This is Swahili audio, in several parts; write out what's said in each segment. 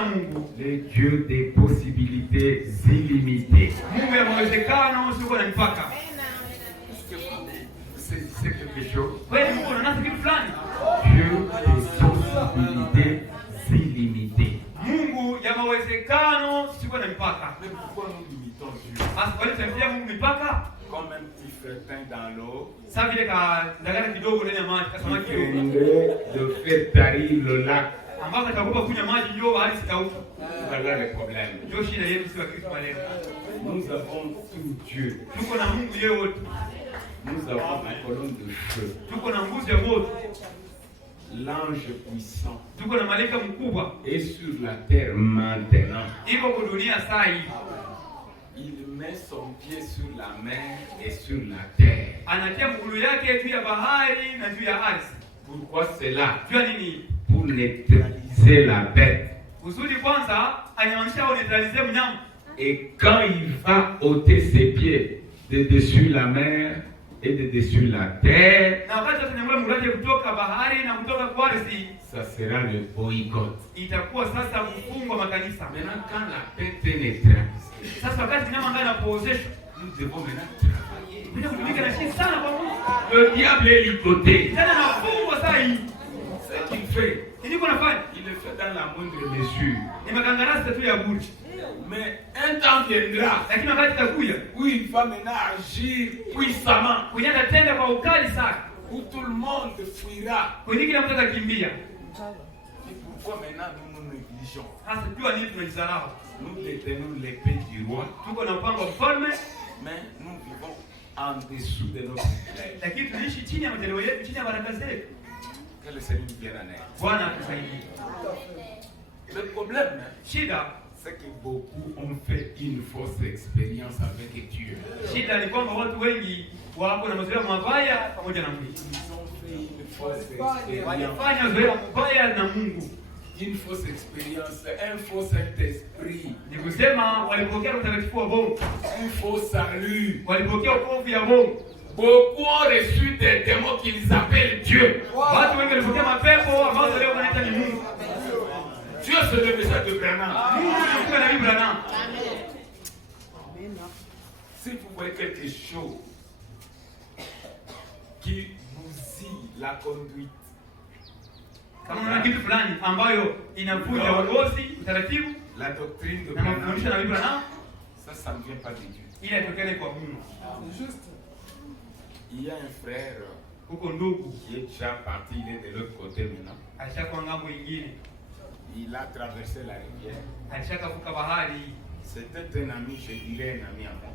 Le Dieu des possibilités illimitées. C'est quelque chose. Dieu des possibilités illimitées. Mais pourquoi nous limitons Dieu? Comme un petit fretin dans l'eau, de faire tarir le lac. voilà le problème. Nous avons tout Dieu. Nous avons une colonne de feu. L'ange puissant est sur la terre maintenant. Il met son pied sur la mer et sur la terre. Pourquoi cela? Pour neutraliser la bête. Et quand il va ôter ses pieds de dessus la mer et de dessus la terre, ça sera le boycott. Maintenant, quand la bête est neutralisée, nous devons maintenant travailler. Le diable est ligoté. Ce qu'il fait, il le fait dans la moindre mesure. Mais un temps viendra où il va maintenant agir puissamment, où tout le monde fuira. Et pourquoi maintenant nous nous négligeons? Nous détenons l'épée du roi, mais nous vivons en dessous de notre privilège. Que le Seigneur nous vienne en aide. Le problème, c'est que beaucoup ont fait une fausse expérience avec Dieu. Ils ont fait une fausse expérience, un faux Saint-Esprit, un faux salut. Beaucoup ont reçu des démons qu'ils appellent Dieu. Dieu, c'est le message de Branham. Si vous voyez quelque chose qui bousille la conduite, la doctrine de Branham, ça ne vient pas de Dieu. Il y a un frère qui est déjà parti, il est de l'autre côté maintenant. Il a traversé la rivière. C'était un ami, je dirais un ami avant.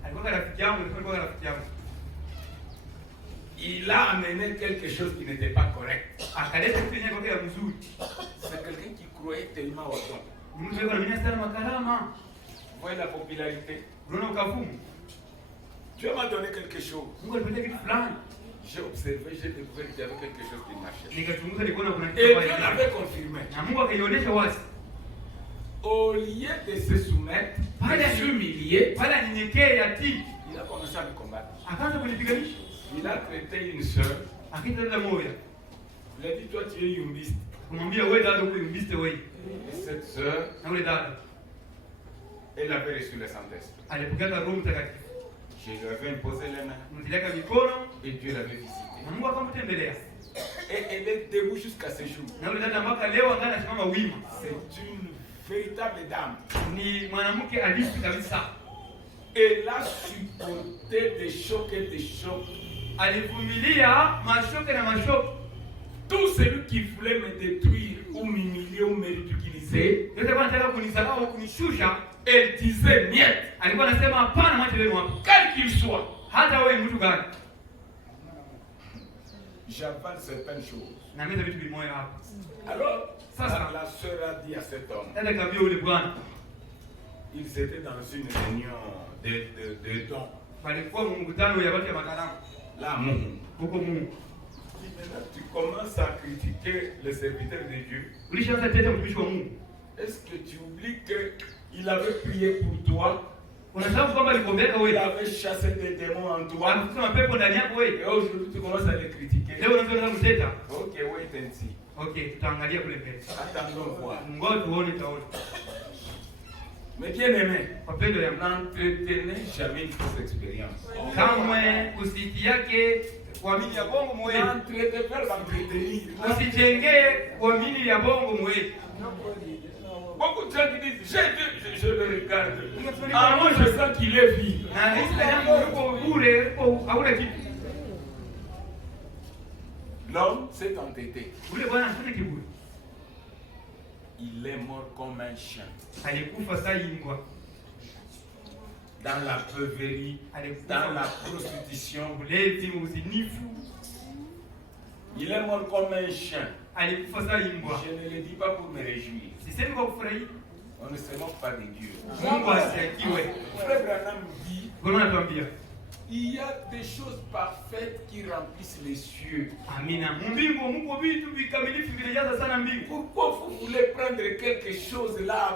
Il a amené quelque chose qui n'était pas correct. C'est quelqu'un qui croyait tellement au don. Vous voyez la popularité. Dieu m'a donné quelque chose. J'ai observé, j'ai découvert qu'il y avait quelque chose qui marchait. Et Dieu l'avait confirmé. Au lieu de se soumettre, de s'humilier, il a commencé à me combattre. Il a traité une soeur. Il a dit, toi tu es yumbiste. Et cette soeur, elle avait reçu le Saint-Esprit. Je lui avais imposé les mains. Et Dieu l'avait visité. Et elle est debout jusqu'à ce jour. C'est une véritable dame. Elle a supporté des chocs et des chocs. Tout celui qui voulait me détruire ou m'humilier ou me ridiculiser, elle disait niet, quel qu'il soit. J'avale certaines choses. Alors, la sœur a dit à cet homme, ils étaient dans une réunion de dons. Là, tu commences à critiquer le serviteur de Dieu. Est-ce que tu oublies qu'il avait prié pour toi? Il avait chassé des démons en toi. Et aujourd'hui, tu commences à les critiquer. Ok, wait and see. Attendons voir. Mais bien aimé, n'entretenez jamais une fausse expérience. Kamwe usitiake kuamini ya bongo mwe. Usijenge kuamini ya bongo mwe. Beaucoup de gens qui disent, je le regarde. Ah, moi je sens qu'il est vide. L'homme s'est entêté. Il est mort comme un chien. Dans la peuverie, dans la prostitution. Il est mort comme un chien. Je ne le dis pas pour me réjouir. On ne se moque pas de Dieu. Frère Branham dit, il y a des choses parfaites qui remplissent les cieux. Pourquoi vous voulez prendre quelque chose là,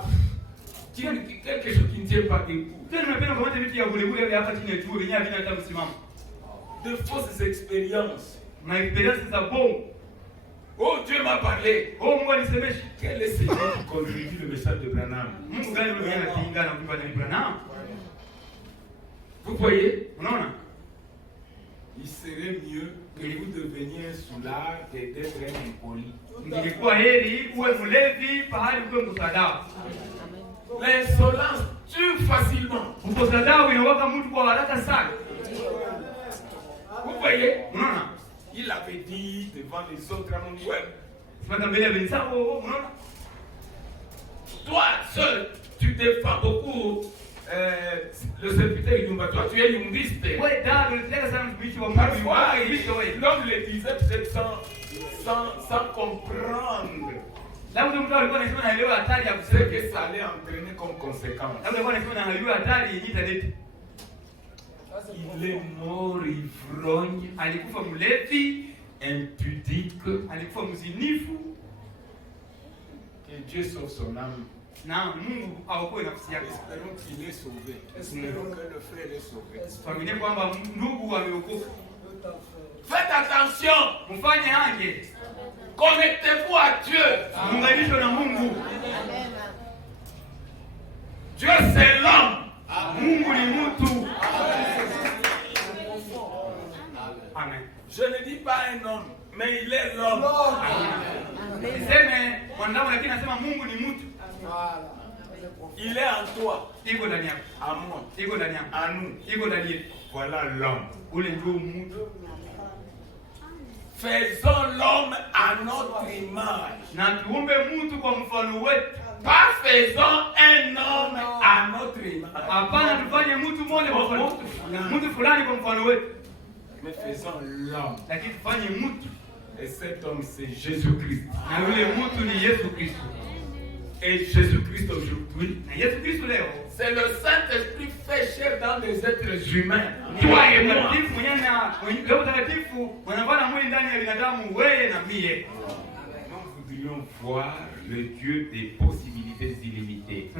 quelque chose qui ne tient pas debout? De fausses expériences. Oh, Dieu m'a parlé. Oh, moi, quel est celui qui contribue le message de Branham? Vous voyez? Il serait mieux que vous deveniez un soulard que d'être un impoli. L'insolence tue facilement. Vous voyez? Il avait dit devant les autres à mon web. Toi seul, tu défends beaucoup le serviteur Yumba. Toi, tu es yumbiste. Parfois, l'homme le disait peut-être sans comprendre ce que ça allait entraîner comme conséquence. Il est mort ivrogne, impudique. Que Dieu sauve son âme. Espérons qu'il est sauvé. Espérons que le frère est sauvé. Faites attention. Connectez-vous à Dieu. Dieu c'est l'homme. Amen. Je ne dis pas un homme, mais il est l'homme. Il est en toi, à moi, à nous. Voilà l'homme. Faisons l'homme à notre image. Pas faisons un homme à notre image. Mais faisons l'homme. Et cet homme c'est Jésus-Christ. Et Jésus-Christ aujourd'hui, c'est le Saint-Esprit fait chair dans des êtres humains. Toi et moi. Nous voudrions voir le Dieu des possibilités illimitées.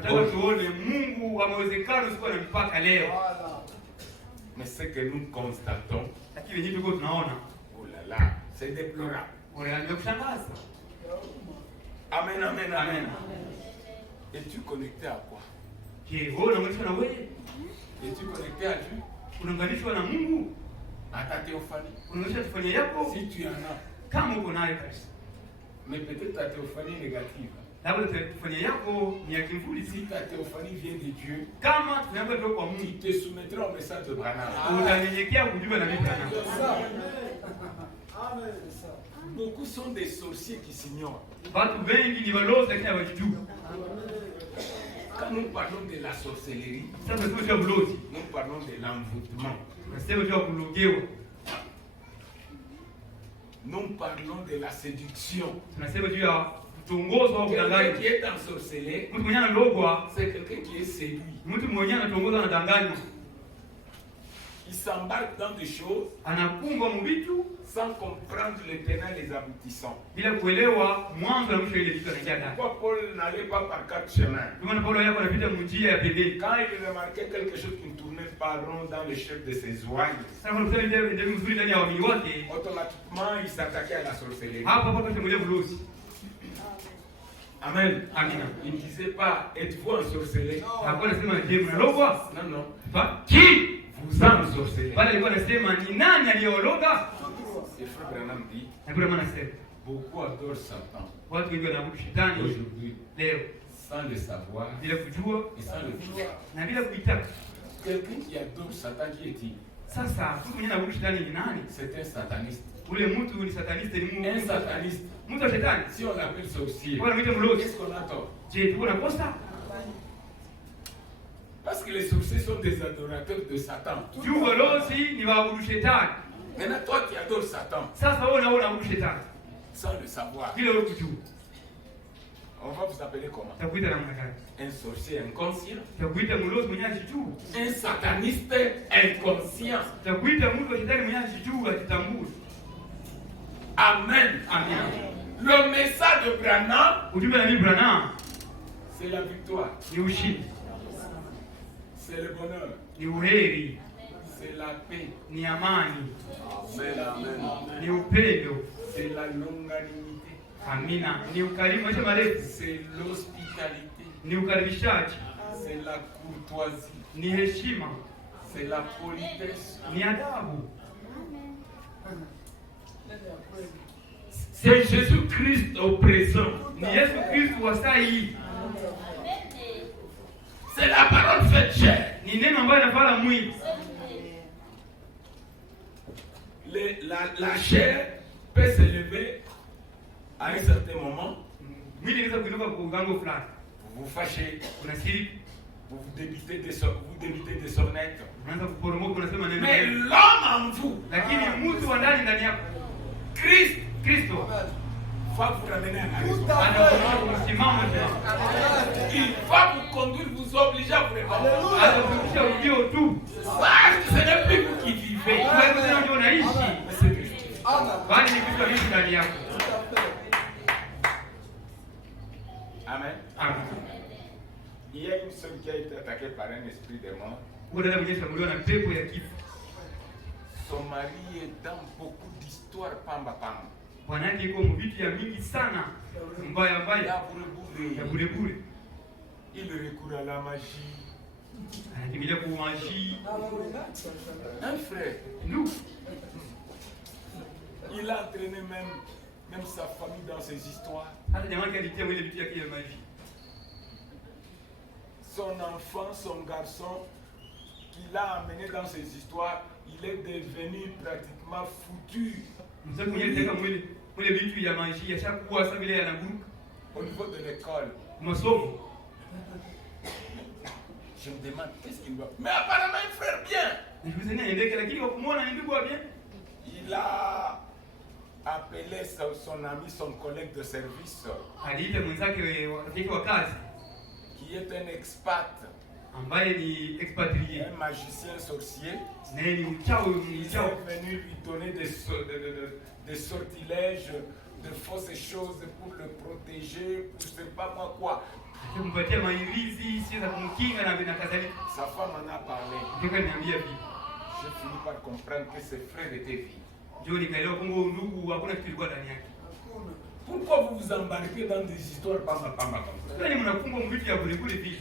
Mais ce que nous constatons, oh là là, c'est déplorable. Amen, amen, amen. Es-tu connecté à quoi? Es-tu connecté à Dieu? À ta théophanie? Si tu en as. Mais peut-être ta théophanie négative. Si ta théophanie vient de Dieu, il te soumettra au message de Branham. Beaucoup sont des sorciers qui s'ignorent. Quand nous parlons de la sorcellerie, nous parlons de l'envoûtement. Nous parlons de la séduction. Quelqu'un qui est ensorcelé, c'est quelqu'un qui est séduit. Il s'embarque dans des choses sans comprendre les tenants et les aboutissants. Pourquoi Paul n'allait pas par quatre chemins? Quand il remarquait quelque chose qui ne tournait pas rond dans le chef de ses ouailles, automatiquement il s'attaquait à la sorcellerie. Amen. Amina. Il ne disait pas, êtes-vous ensorcelé? Hakuwa anasema je, mnalogwa? Non, non. Pas qui Vous ensorcelez. bali alikuwa anasema ni nani aliyeologa? Et frère Branham dit, Na kuna maana sasa beaucoup adorent Satan watu wengi wanaabudu shetani aujourd'hui leo sans le savoir bila kujua et sans le vouloir. na bila kuitaka. Quelqu'un qui adore Satan, qui est-il? Sasa mtu mwenye anaabudu shetani ni nani? C'est un sataniste. Ule mtu ni sataniste, ni Un Mungu. sataniste. Mtu wa shetani. Si on l'appelle sorcier, Kwa nini mlozi? qu'est-ce qu'on a tort? Je, tuko na kosa? Parce que les sorciers sont des adorateurs de Satan. Juu walozi ni waabudu shetani. Maintenant, toi qui adores Satan, Sasa wewe unaona unaabudu shetani sans le savoir, bila wewe kujua. on va vous appeler comment? Takuita namna gani? Un sorcier inconscient. Takuita mlozi mwenye ajijua. Un sataniste inconscient. Takuita mtu wa shetani mwenye ajijua, ajitambue. Amen. Amina. Le message de Branham, Ujumbe wa Nabii Branham c'est la victoire. ni ushindi, C'est le bonheur. ni uheri, C'est la paix. ni amani, Amen. ni upendo. C'est la longanimité. Amina. Ni ukarimu, maisha marefu, C'est l'hospitalité. ni ukaribishaji, C'est la courtoisie. ni heshima, C'est la politesse. ni adabu. C'est Jésus-Christ au présent. Ni Yesu Kristo wa saa hii. C'est la parole faite chair. Ni neno ambayo inafanya mwili. La chair peut s'élever à un certain moment. Mwili inaweza kuinuka kwa ugango fulani. Vous vous fâchez, Unasiri, vous débitez des sornettes. unaanza kuporomoka, unasema neno. Mais l'homme en vous, Lakini mtu wa ndani ndani yako, Christ, Kristo, va vous ramener à la raison. anakuwa msimamo tena. Il va vous conduire, vous obliger à vous répandre. Anakurudisha ujio tu. Parce que ce n'est plus vous qui vivez. Wewe tena ndio unaishi. Mais c'est Christ. Bali ni Kristo aliye ndani yako. Amen. Amen. Il y a une seule qui a été attaquée par un esprit de mort. Huko dada mwenye shambuliwa na pepo ya kifo. Son mari est dans beaucoup d'histoires pamba pamba. Bwana yake yuko mvitu ya mingi sana. Mbaya Il mbaya. a bourre Ya bure bure. Il recourt à la magie. Anakimbilia kumaji. Un frère, Ndugu, il a entraîné même sa famille dans ces histoires. hata jamaa yake alitia ile vitu yake ya maji. Son enfant, son garçon, qu'il a amené dans ces histoires, il est devenu pratiquement foutu. Mzee mwenye alitaka mwile vitu ya maji yashakuwa sasa vile yanaguruka. Au niveau de l'école, Masomo. je me demande qu'est-ce qu'il doit. Mais apparemment, un frère bien. Nifuze niendeke lakini kwa kumuona ni ndugu wa bien. Il a appelé son ami, son collègue de service, Aliita mwenzake rafiki wa kazi qui est un expat, ambaye ni expatrié. un magicien sorcier. Naye ni mchawi Ils mchawi. sont venus lui donner des sortilèges, de fausses choses pour le protéger, pour je ne sais pas moi quoi. Kumpatia mairizi sio za kumkinga na kadhalika. Sa femme en a parlé. Ndio niambia hivi. J'ai fini par comprendre que ses frères étaient vivants. Ndio nikaelewa kwamba ndugu hakuna kitu kilikuwa ndani yake. Pourquoi vous vous embarquez dans des histoires pamba pamba comme ça? Kwani mnafungwa mvitu ya bure bure vile.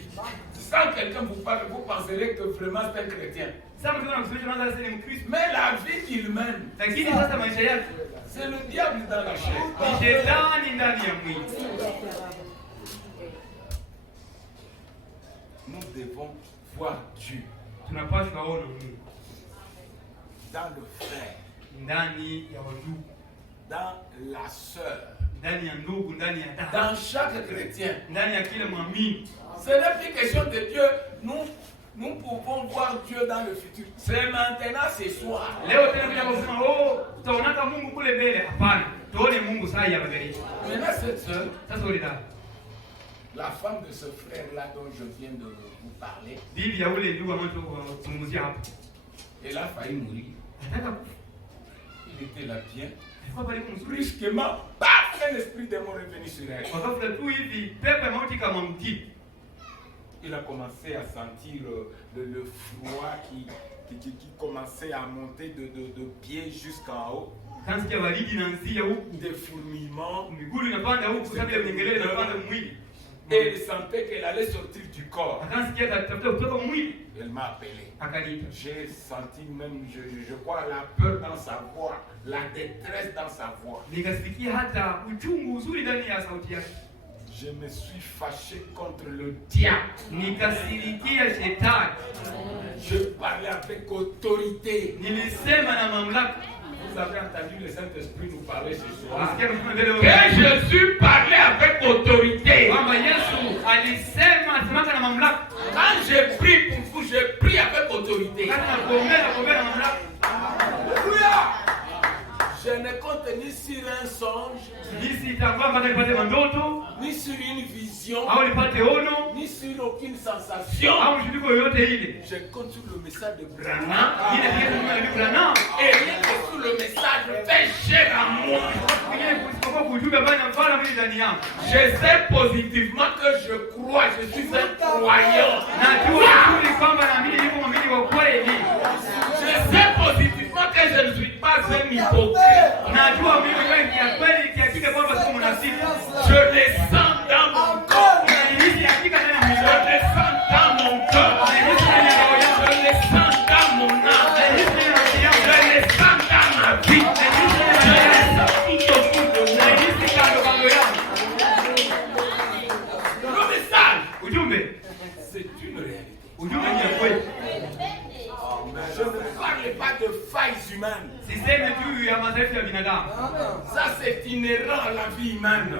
Quand quelqu'un vous parle, vous penserez que vraiment c'est un chrétien. Sasa mtu anakusema kwanza sasa ni Mkristo. Mais la vie qu'il mène, Lakini sasa maisha yake c'est le diable dans la chair. ni shetani ndani ya mwili. Nous devons voir Dieu Tunapaswa ona Mungu dans le frère, ndani ya wandugu, dans la sœur, ndani ya ndugu, ndani ya dada, dans chaque chrétien. ndani ya kila mwamini. Ce n'est plus question de Dieu. Nous pouvons voir Dieu dans le futur. C'est maintenant, ce soir. Leo tena bila kusema tutaonaka Mungu kule mbele. Hapana, tuone Mungu saa ya mbele. Maintenant, cette sœur, Sasa ule dada, la femme de ce frère-là dont je viens de vous parler, bibi ya ule ndugu ambaye tunazungumzia hapa, elle a failli mourir. anataka kufa. Il était là bien. Alikuwa pale kumzuri. Brusquement, paf, un esprit de mort est venu sur elle. Kwa ghafla tu hivi pepo ya mauti kama mti. Il a commencé à sentir le froid qui commençait à monter de pied jusqu'en haut. Kansikia baridi inaanzia huku. Des fourmillements. Miguu inapanda huku sababu ya mnyengeleo inapanda mwili. Et elle sentait qu'elle allait sortir du corps. Akansikia atafuta kutoka mwili. Elle m'a appelé. Akaniita. J'ai senti même, je crois, la peur dans sa voix, la détresse dans sa voix. Nikasikia hata uchungu uzuri ndani ya sauti yake. Je me suis fâché contre le diable. Nikasirikia shetani. Je parlais avec autorité. Nilisema na mamlaka. Vous avez entendu le Saint-Esprit nous parler ce soir. Que Jésus parlait avec autorité. Quand je prie pour vous, je prie avec autorité. Alléluia. Je ne compte ni sur un songe, ni sur une vision, ni sur aucune sensation. Je compte sur le message de Branham. Et rien que sur le message, fais cher à moi. Je sais positivement que je crois, je suis un croyant. Je sais positivement que je ne suis pas un hypocrite. Je les sens dans mon corps. Je les sens dans mon cœur. Je les sens dans mon âme. Je les sens dans ma vie. Je les sens tout autour de moi. Le message, c'est une réalité. Je ne parle pas de failles humaines. Ça, c'est inhérent à la vie humaine.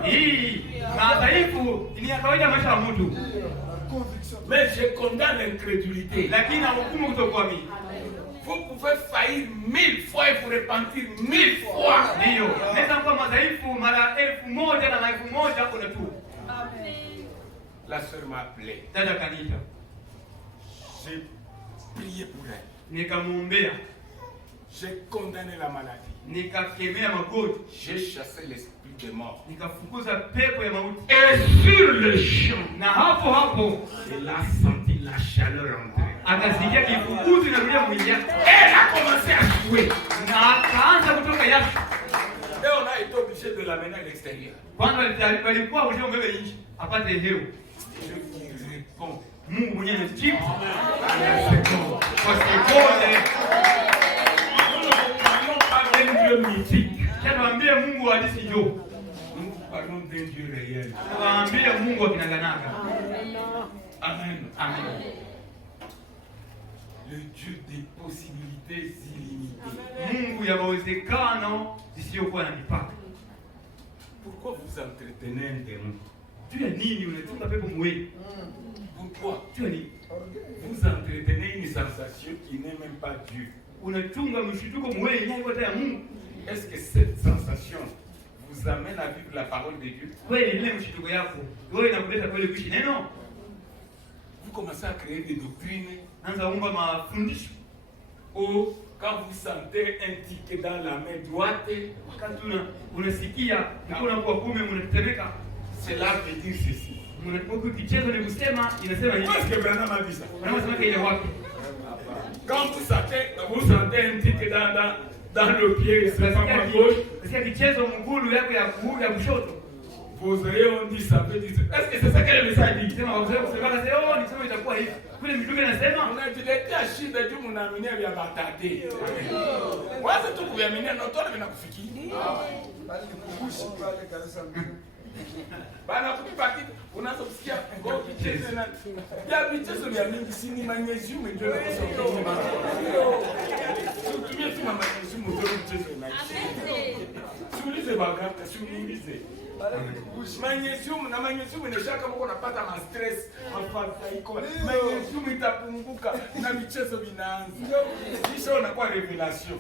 Mais je condamne l'incrédulité. Vous pouvez faillir 1000 fois et vous repentir 1000 fois. La sœur m'a appelé. J'ai prié pour elle. J'ai condamné la maladie. J'ai chassé l'esprit de mort. Et sur le champ, elle a senti la chaleur entrer. Elle a commencé à jouer. Et on a été obligé de l'amener à l'extérieur. Je réponds. Nous parlons d'un Dieu mythique. Nous parlons d'un Dieu réel. Amen. Amen. Le Dieu des possibilités illimitées. Pourquoi vous entretenez un démon? Pourquoi? Vous entretenez une sensation qui n'est même pas Dieu. Est-ce que cette sensation vous amène à vivre la parole de Dieu? Vous commencez à créer des doctrines. Ou quand vous sentez un ticket dans la main droite, cela veut dire ceci. Est-ce que Branham a dit ça? Quand vous sentez un ticket dans le pied, c'est pas ma gauche. Vos oreilles ont dit ça veut dire. Est-ce que c'est ça que le message dit? On a dit les tâches de Dieu mon ami via batate. Waza tu kuamini na toa na kufikiri. Bana kupati unaanza kusikia ngo bichezo na ya bichezo vya mingi sini magnesium ndio na kusoma. Tutumie tu magnesium ndio bichezo na. Siulize bagaka, siulize. Magnesium na magnesium inashaka kama unapata ma stress, mafadhaiko. Magnesium itapunguka na michezo vinaanza. Kisha unakuwa revelation.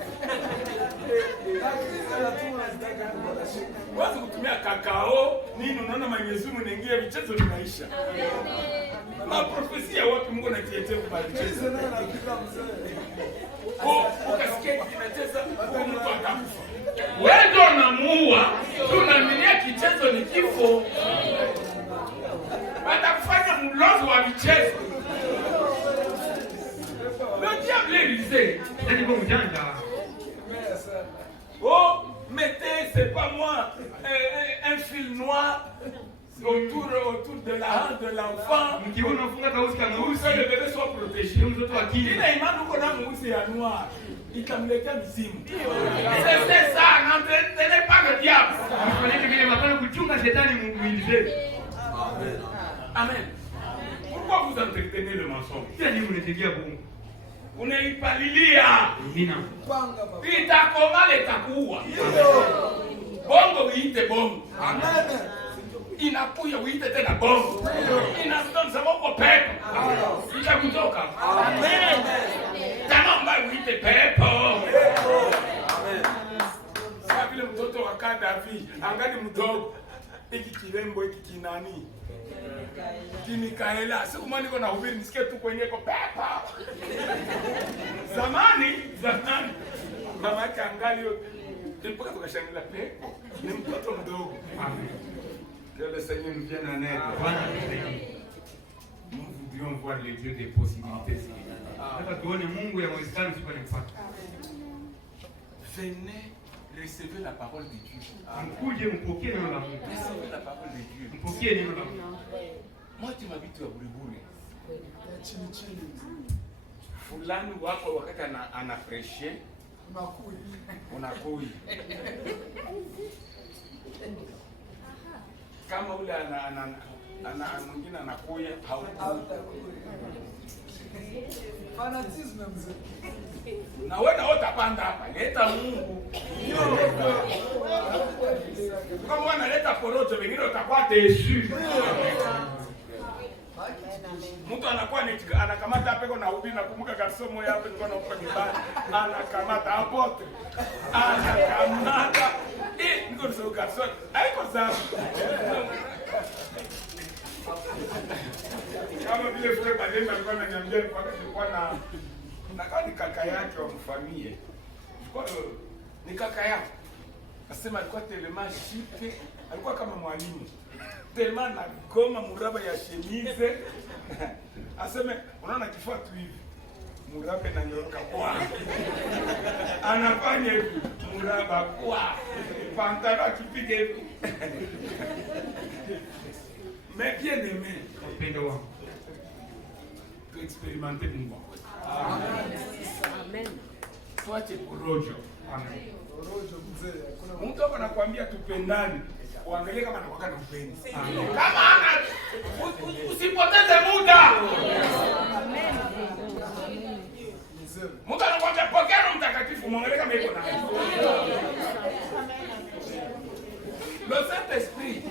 Wazo kutumia kakao, nini unaona magnesium inaingia michezo vinaisha. Maprofesia wapi Mungu anatiletea kubadilisha. Ukasikia kinacheza mtu atakufa. Wewe ndio unamuua. Tunaaminia kichezo ni kifo. Watakufanya mlozi wa michezo. Le diable est rusé. Oh, autour de la hanche de l'enfant. Pour que le bébé soit protégé. Il a imani uko na mweusi ya noir. Itamletea mzimu. C'est ça, n'entraînez pas le diable. Amen. Pourquoi vous entretenez le mensonge? Unaipalilia. Itakoma litakuwa. Bongo uite bongo. Amen. Inakuya uite tena bongo. Inastanza wako pepo. Itakutoka. Amen. Tamamba uite pepo. Amen. Sasa vile mtoto wa Kadafi angali mdogo. Hiki kirembo hiki kinani? Kimikaela. Siku mwana niko na hubiri nisikie tu kwenye kwa pepo. Zamani mama yake angali mpaka tukashangilia pepo. Ni mtoto mdogo. Amen. Que le Seigneur nous vienne en aide. Nous voudrions voir le Dieu des possibilités. Venez recevoir la parole de Dieu. Recevez la parole de Dieu. Moi, tu m'habites à Buriburi. Fulani wako wakati anaprêcher. Unakui. Kama ule mwingine anakuya haukui. Fanatisme mzee. Na wewe utapanda hapa. Leta Mungu. Kama unaleta porojo wengine utakuwa desu. Mtu anakuwa anakamata hapo na ubi na kumbuka kasomo hapo nilikuwa naomba nyumbani. Anakamata hapo. Anakamata. Niko sio kasomo. Haiko sawa. Kama vile frère Bademba alikuwa ananiambia kwa nilikuwa na kama ni kaka yake wa mfamilie. Ni kaka yake. Nasema alikuwa telema shike, alikuwa kama mwalimu. Telema na goma muraba ya chemise. Aseme unaona kifua tu hivi. Muraba na nyoroka kwa. Anafanya hivi muraba kwa. Pantalo akipige hivi. Mais bien aimé, upendo wangu. Tu expérimenter Mungu. Amen. Tuache porojo. Amen. Porojo mzee. Mtu hapa anakuambia tupendane. Uangalie kama anakuwa na upendo. Kama ana usipoteze muda. Amen. Mtu anakuambia pokea Roho Mtakatifu, muangalie kama yuko naye. Le Saint-Esprit,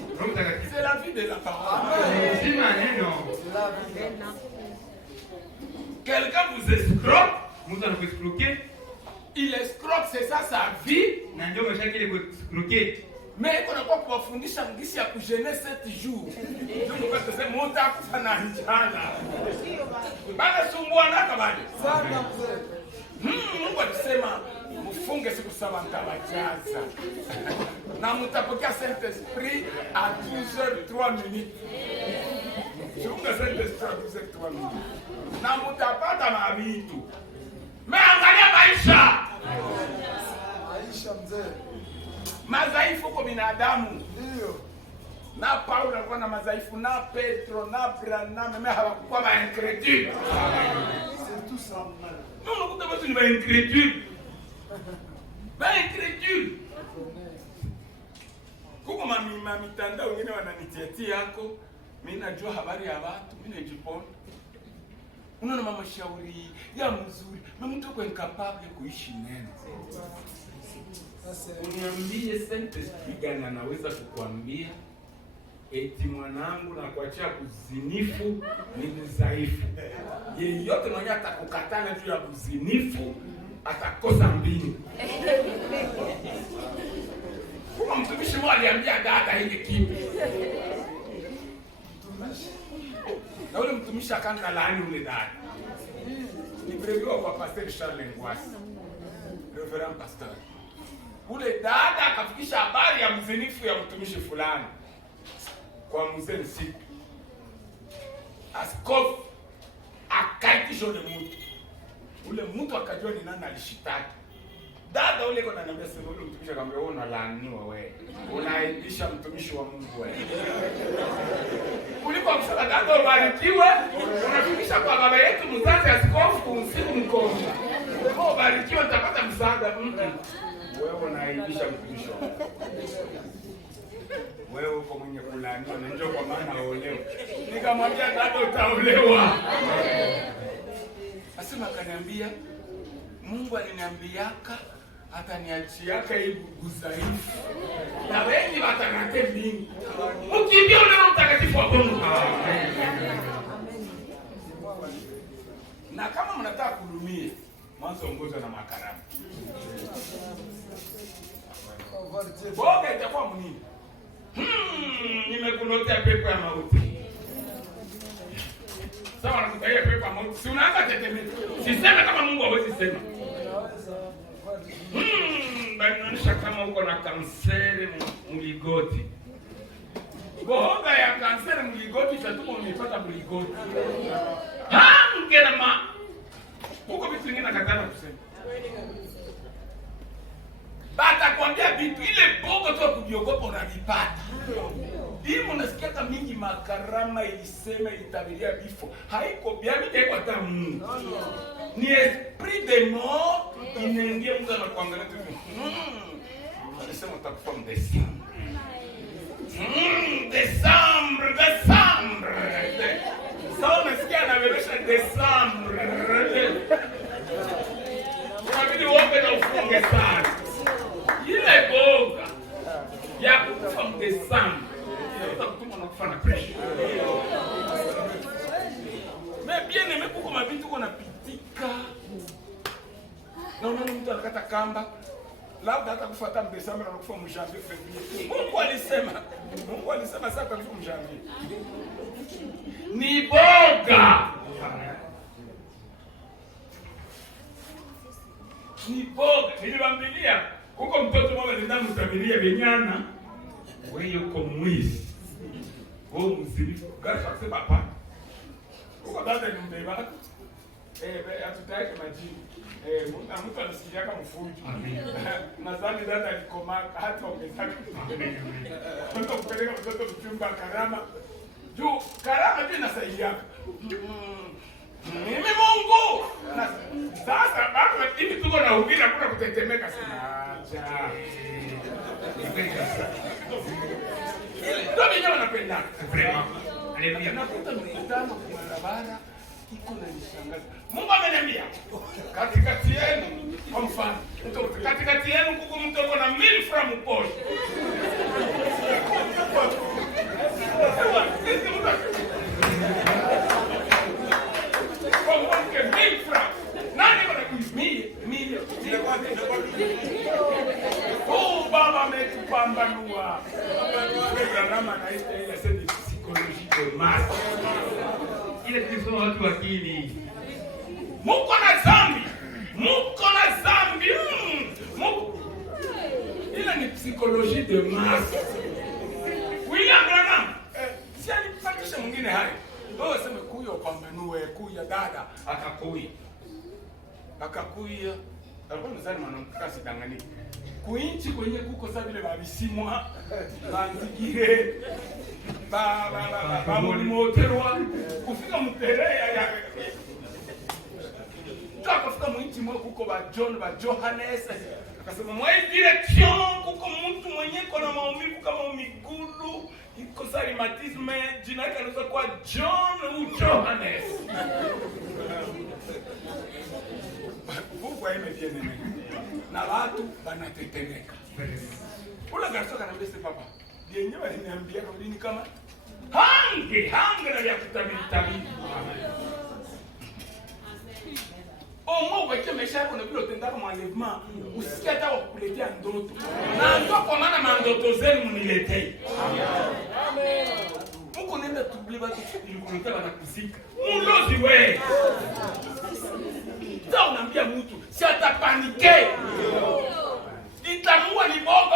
c'est la vie de la parole. Quelqu'un vous escroque, il escroque, c'est ça sa vie. Mais on n'a pas pour fondre ngisi ya kujene 7 jours. Donc parce que c'est monta kufana njala. Bana sumbuana kabali. Sana mzee. Mungu alisema mfunge siku 7 mtawajaza. Na mtapokea Saint-Esprit à 12h03. Chunga Saint-Esprit à 12h03. Na mtapata mavitu. Meangalia maisha. Maisha mzee. Madhaifu kwa binadamu. Ndio. Na Paulo alikuwa na madhaifu, na Petro, na Branham, mais hawakuwa ba incrédule. C'est tout ça. Non, unakuta watu ni ba incrédule. Ba incrédule. Kuko mitandao wengine wananitiatia yako, mimi najua habari ya watu, mimi najiponda. Unaona mama shauri ya mzuri, mimi mtu kwa incapable kuishi neno. Uniambie Saint-Esprit gani anaweza kukuambia eti mwanangu na kuachia kuzinifu ni mzaifu. Yeyote mwenye atakukatana juu ya kuzinifu atakosa mbingu. Kuna mtumishi mmoja aliambia dada hili kitu. Na ule mtumishi akaanza laani ule dada. Nilipewa kwa Pastor Charles Ngwasi. Reverend Pastor. Ule dada akafikisha habari ya mzinifu ya mtumishi fulani kwa mzee Nsiku. Askofu akaitisha ule mtu. Ule mtu akajua ni nani alishitaki. Dada ule kona ananiambia sema ule mtumishi akamwambia wewe unalaaniwa wewe. Unaibisha mtumishi wa Mungu wewe. Kuliko kusema dada ubarikiwe, unafikisha kwa baba yetu mzazi askofu usiku mkonja. Wewe ubarikiwe utapata msaada. Wewe unaibisha mtumishi wa Mungu. Wewe uko mwenye kulaaniwa na njoo kwa maana olewe. Nikamwambia dada utaolewa. Asema kaniambia Mungu aliniambiaka ataniachiaka hii udhaifu. Na wengi watanate mbingu. Ukimbia ule mtakatifu wa Mungu. Na kama mnataka kulumia, mwanzo ongoza na makarama. Boga itakuwa mnini? Nimekulotea pepo ya mauti. Sawa nakutaia pepo ya mauti. Si unaanza tetemeka. Siseme kama Mungu hawezi sema. Bananisha kama uko na kanseri mligoti. Boga ya kanseri mligoti tatuko umepata mligoti. Ngena uko vitu vingine nakatana kusema. Bata kwambia vitu ile boga tu kujiogopa unavipata. Hii unasikia kama mingi makarama ilisema ilitabiria vifo. Haiko biami haiko hata Mungu. Ni esprit de mort inaingia mtu anakuangalia tu. Alisema utakufa Desemba. Desemba. Sasa unasikia anabebesha Desemba. Unabidi uombe na ufunge sana. Ile boga ya kufa Desemba. Utakutuma na kufa na pressure. Mais bien aimé kuko mabitu kuna pitika. Na unaona mtu anakata kamba. Labda hata kufuata Desemba na kufa mjanvier February. Mungu alisema sasa kwa kufa mjanvier. Ni boga. Ni boga. Niliwaambia huko mtoto mmoja ndio mtamilia benyana. Wewe yuko mwizi. Wewe mzinifu. Gasa sema hapa. Uko dada ni mbeba. Atutaje majini. Mtu anasikia kama mfuji. Nadhani dada alikoma hata ongezeka. Mtu kupeleka mtoto mchumba karama. Juu karama pia inasaidia. Mimi Mungu. Sasa bado hivi tuko na ubira kuna kutetemeka sana. Acha. Ndio mimi napenda. Haleluya. Nakuta mkutano kwa barabara iko na nishangaza. Mungu ameniambia katikati yenu kwa mfano, katikati yenu kuko mtu yuko na 1000 francs mposh. Kwa mwanamke 1000 francs. Nani anakuimia? Mimi. Oh baba ametupambanua. Gharama na ile sasa psychologie de masse. Ile kisoma watu akili. Muko na zambi. Ile ni psychologie de masse. William Branham. Si alifatisha mwingine hai. Wewe sema kuyo pambanue, kuya dada akakuya. Alikuwa mzani mwanamke asidanganyike. Kuinchi kwenye kuko sawa vile babisimwa, bandigire, ba mulimoterwa, kufika mterea ya. Tukafika mwinchi mwa kuko ba John, ba Johannes, akasema mwa direction kuko mtu mwenye kona maumivu kama migulu, iko sa rheumatisme, jina yake anaweza kuwa John au Johannes. Mungu aimetiene na watu wanatetemeka. Ule garso kanambia papa, yenyewe waliniambia rudini kama hange ya kutabiri. Mungu weke maisha yako na vile utenda kama enlèvement, usisikie hata kukuletea ndoto. Na ndio kwa maana mandoto zenu mniletee. Amen. Mungu nenda tubliba tukuletea wanakuzika. Mulozi wewe. Sasa unaambia mtu si atapanike. Itamuua ni bogo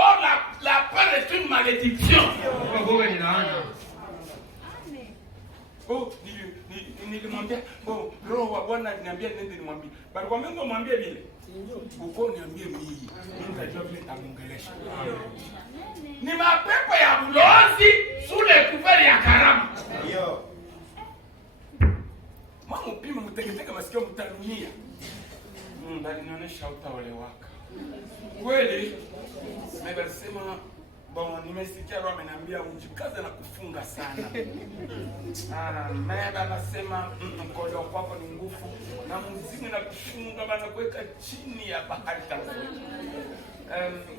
la peur est une malédiction. Bogo ni laana. Oh, nilimwambia, "Oh, roho wa Bwana aliniambia nende nimwambie." Bali kwa Mungu mwambie vile. Uko niambie mimi. Mimi nitajua vile nitamuongelesha. Ni mapepo ya ulozi sule kuveri ya karamu. Ndio. Mama upime mteketeke masikio mtanunia. Bali nionyesha utaolewaka. Kweli nimesema bon, nimesikia roho ameniambia ujikaze na kufunga sana. Mimi nasema mkojo kwako ni nguvu na mzimu na kufunga bana kuweka chini ya bahari Tanzania.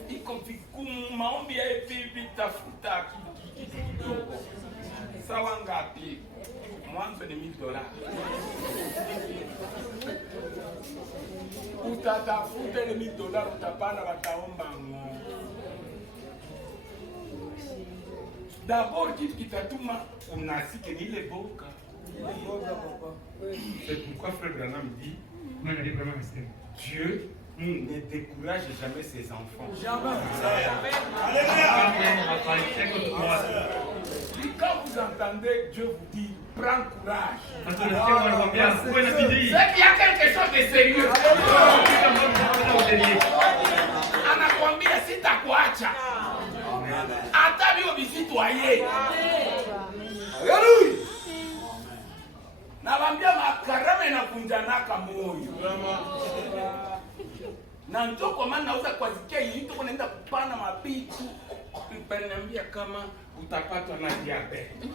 Iko vigumu maombi ya hivi tafuta kidogo. Sawa ngapi? Mwanzo ni $1000. Utatafuta ile $1000 utapanda wataomba ngo. D'abord kitu kitatuma unasike ni ile boka. C'est pourquoi frère Branham dit, Dieu ne décourage jamais ses enfants. Jamais. Quand vous entendez Dieu vous dire, prends courage. C'est qu'il y a quelque chose de sérieux. Anakuambia sitakuacha. Hata vio visitwaye. Haleluya. Nawaambia makarama inakunjanaka moyo. Na ndio kwa maana nauza kwa zikia hii tuko naenda kupana mabitu. Niambia kama utapatwa na diabetes.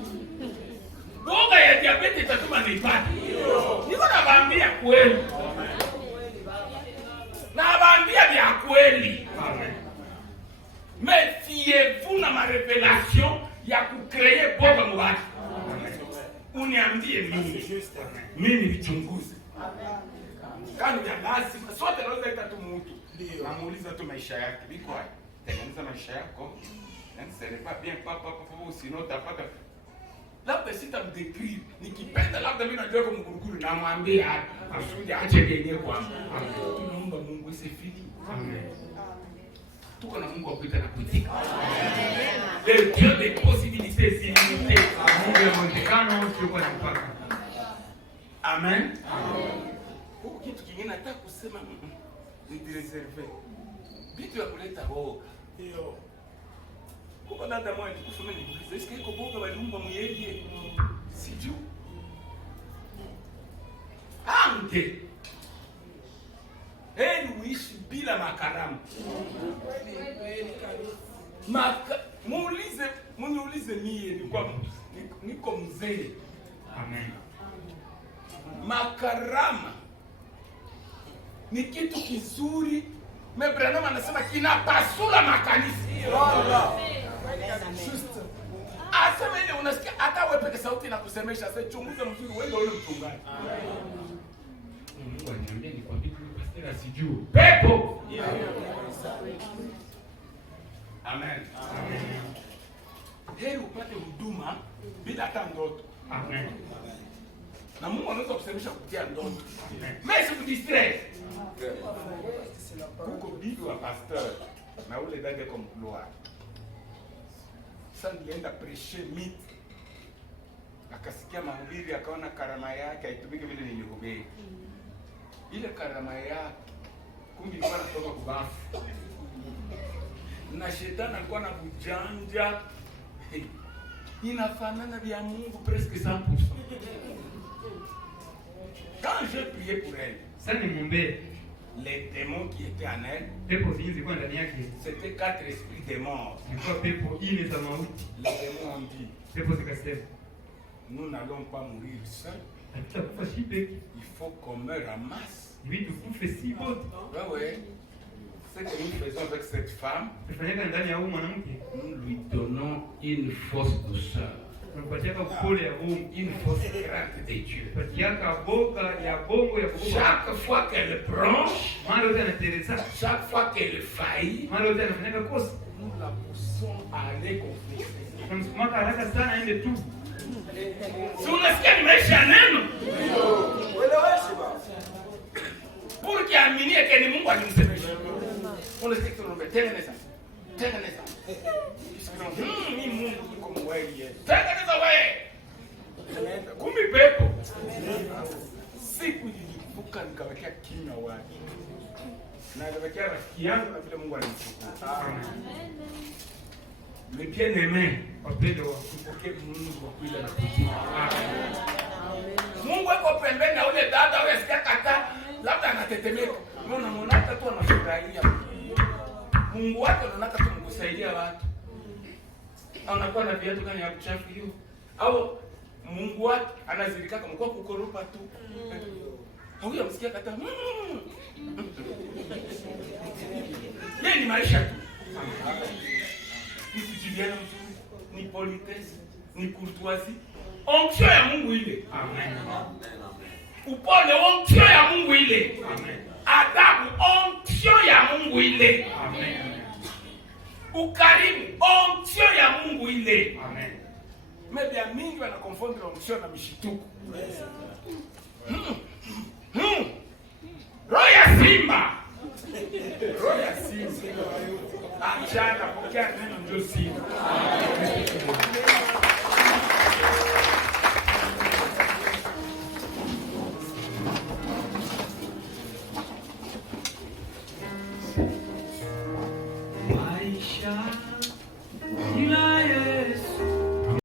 Boga ya diabetes itatuma nipate. Niko nawaambia kweli. Nawaambia vya kweli. Méfiez-vous na ma révélation ya kucréer boga mwatu. Uniambie mimi nichunguze. Kani ya lazima sote tunaweza ita tu mtu. Namuuliza tu maisha yake. Biko hai. Tengeneza maisha yako. Na c'est pas bien papa sinon utapata. Labda sitamdécrire. Nikipenda labda mimi najua kwa mguruguru na mwambie asuje ache yenyewe kwangu. Tunaomba Mungu isifiki. Amen. Tuko na Mungu akuita na kuitika. Le Dieu des possibilités illimitées. Mungu ya mwonekano sio na mpaka. Amen. Huko kitu kingine nataka kusema ni reserve. Vitu ya kuleta boga. Ndio. Kuko dada mmoja kusema ni est-ce que iko boga waliumba myerie? Sijui. Ange. Heri uishi bila makaramu. Muniulize mie niko mzee. Amen. Makarama ni kitu kizuri. Branham anasema kinapasula makanisa. Asema ile unasikia hata wewe peke sauti na kusemesha sasa chunguza mzuri wewe ule mchungaji. Mungu ananiambia ni kwa vipi pastor asijue. Pepo. Amen. Heri upate huduma bila hata ndoto. Amen. Na Mungu anaweza kusemesha kutia ndoto. Mais si vous distresse. Kuko bibi wa pasteur na ule dada comme gloire. Sasa nilienda prêcher mythe. Akasikia mahubiri akaona karama yake haitumiki vile nilihubiri. Ile karama yake kumbe ilikuwa natoka kubafu. Na shetani alikuwa na bujanja. Inafanana vya Mungu presque 100%. Quand j'ai prié pour elle, les démons qui étaient en elle, c'était 4 esprits de mort. Les démons ont dit, nous n'allons pas mourir seuls. Il faut qu'on meure en masse. Oui. Ce que nous faisons avec cette femme, nous lui donnons une fausse douceur. Une fausse crainte de Dieu. Chaque fois qu'elle bronche, chaque fois qu'elle faillit, nous la poussons à aller confesser. Si unasikia nimesha neno, pour kiaminie que ni Mungu alimsemesha. Unasikia tunatengeneza. Ni Mungu yuko mwewe. Tengeneza wewe. Kumbe pepo. siku nilivuka nikabakia kimya wapi. Na nikabakia rafiki yangu na vile Mungu alimchukua. Amen. Le bien-aimé, wapendwa, tupokee Mungu kwa kweli na kutii. Amen. Mungu yuko pembeni na ule dada ule sikia kata, labda anatetemeka. Unaona hata tu anafurahia. Mungu wake anataka tu mkusaidia watu. Au unakuwa na viatu gani ya uchafu hiyo? Au Mungu wake anazilika kama kwa kukoropa tu. Au unamsikia kata. Yeye ni maisha tu. Ni kujibiana mzuri, ni politesse, ni courtoisie. Onction ya Mungu ile. Amen. Upole onction ya Mungu ile. Amen. Adabu onction ya Mungu ile. Amen. Ukarimu onction ya Mungu ile. Amen. Maybe ya mingi wana confond onction na mishituko. Roho ya simba. Roho ya simba. Achana pokea neno ndio simba. Maisha